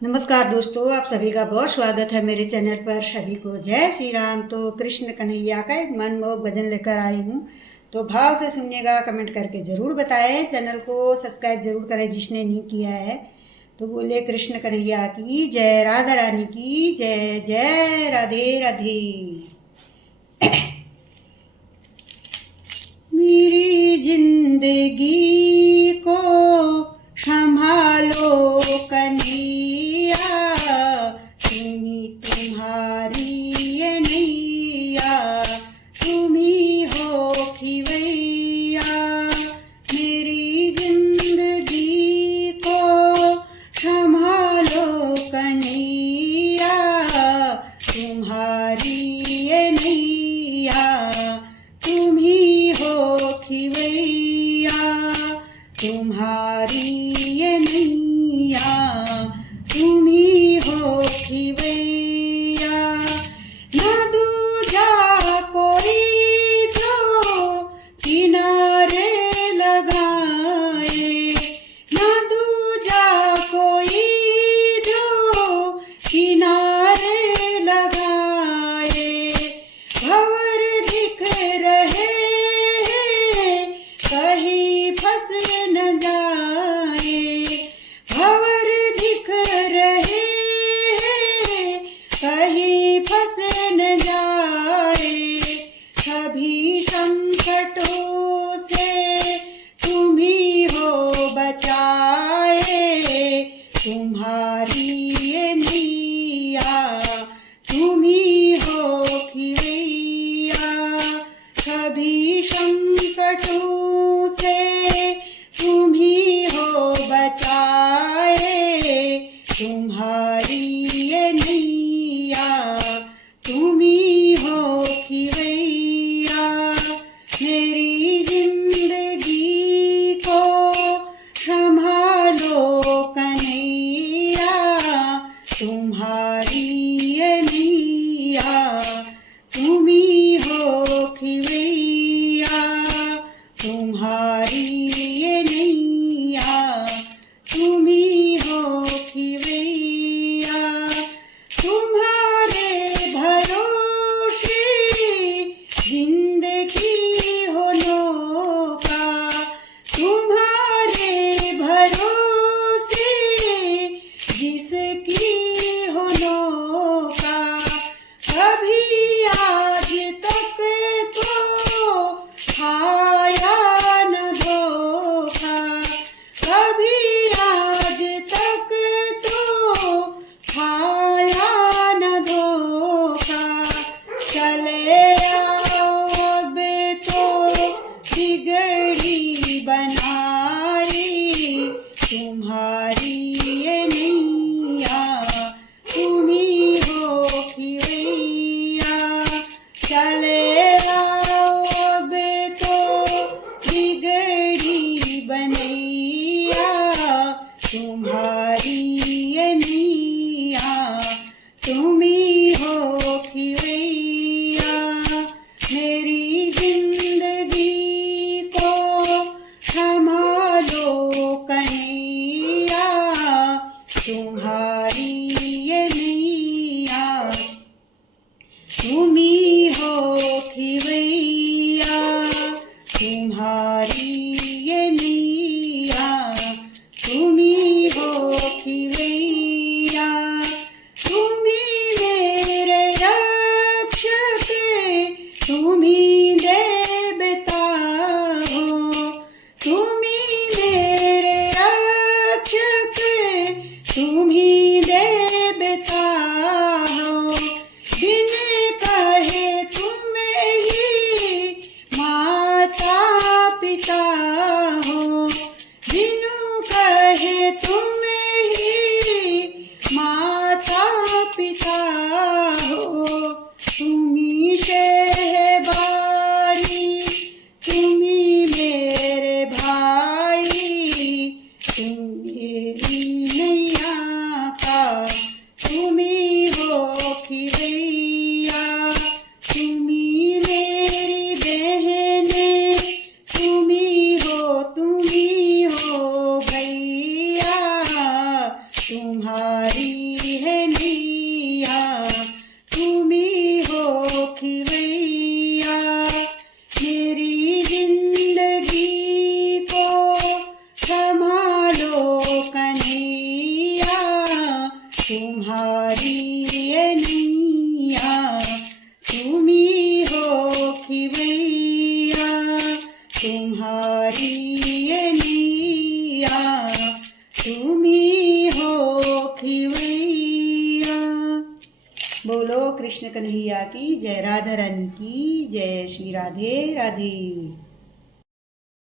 नमस्कार दोस्तों, आप सभी का बहुत स्वागत है मेरे चैनल पर। सभी को जय श्री राम। तो कृष्ण कन्हैया का एक मनमोहक भजन लेकर आई हूँ, तो भाव से सुनिएगा, कमेंट करके ज़रूर बताएं। चैनल को सब्सक्राइब जरूर करें जिसने नहीं किया है। तो बोले कृष्ण कन्हैया की जय, राधा रानी की जय, जय राधे राधे। मेरी जिंदगी को संभालो कन्हैया, तुम्हारी ये नैया, तुम्ही हो खिवैया। मेरी जिंदगी को संभालो कन्हैया, तुम्हारी ये नैया, तुम्ही हो खिवैया। तुम्हारी ये नैया, तुम्ही हो खिवैया। न दूजा कोई जो किनारे लगाए, न दूजा कोई जो किनारे लगाए। भंवर दिख रहे हैं कहीं फंस न जाए, भंवर दिख रहे हैं कहीं फंस न जाए। सभी संकटों से तुम्ही हो बचाए, तुम्हारी ये नैया, तुम्ही हो खिवैया। सभी संकटों से तुम्ही हो बचाए, तुम्हारी ये नैया, तुम्ही हो खिवैया। मेरी जिंदगी को संभालो कन्हैया, तुम्हारी है नैया तुम्ही हो खिवैया, मेरी जिंदगी को संभालो कन्हैया, तुम्हारी है नैया तुम्ही हो खिवैया, तुम्हारी है नैया तुम्ही हो खिवैया। बोलो कृष्ण कन्हैया की जय, राधा रानी की जय, श्री राधे राधे।